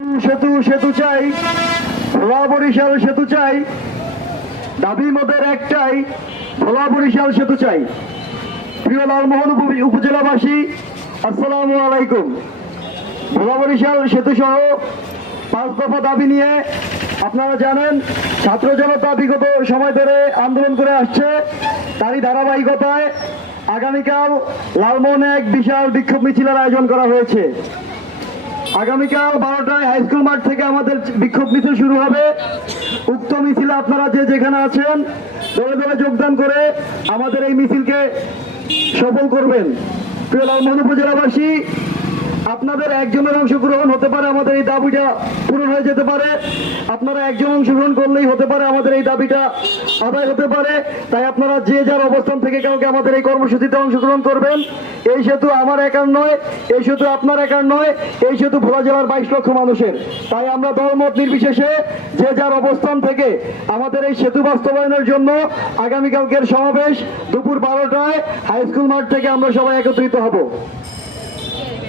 সেতু সেতু চাই, ভোলা বরিশাল সেতু চাই, দাবি মোদের একটাই, ভোলা বরিশাল সেতু চাই। প্রিয় লালমোহন উপজেলাবাসী, আসসালামু আলাইকুম। ভোলা বরিশাল সেতু সহ 5 দফা দাবি নিয়ে আপনারা জানেন ছাত্র জনতা বিগত সময় ধরে আন্দোলন করে আসছে। তারই ধারাবাহিকতায় আগামীকাল লালমোহনে এক বিশাল বিক্ষোভ মিছিলের আয়োজন করা হয়েছে। আগামীকাল 12টায় হাইস্কুল মাঠ থেকে আমাদের বিক্ষোভ মিছিল শুরু হবে। উক্ত মিছিলে আপনারা যে যেখানে আছেন দলে দলে যোগদান করে আমাদের এই মিছিলকে সফল করবেন। প্রিয় লালমোহন উপজেলাবাসী, আপনাদের একজনের অংশগ্রহণ হতে পারে আমাদের এই দাবিটা পূরণ হয়ে যেতে পারে। আপনারা একজন অংশগ্রহণ করলেই হতে পারে আমাদের এই দাবিটা আদায় হতে পারে। তাই আপনারা যে যার অবস্থান থেকে কাউকে আমাদের এই কর্মসূচিতে অংশগ্রহণ করবেন। এই সেতু আমার একার নয়, এই সেতু আপনার একার নয়, এই সেতু ভোলা জেলার 22 লক্ষ মানুষের। তাই আমরা দলমত নির্বিশেষে যে যার অবস্থান থেকে আমাদের এই সেতু বাস্তবায়নের জন্য আগামীকালকের সমাবেশ দুপুর 12টায় হাইস্কুল মাঠ থেকে আমরা সবাই একত্রিত হব।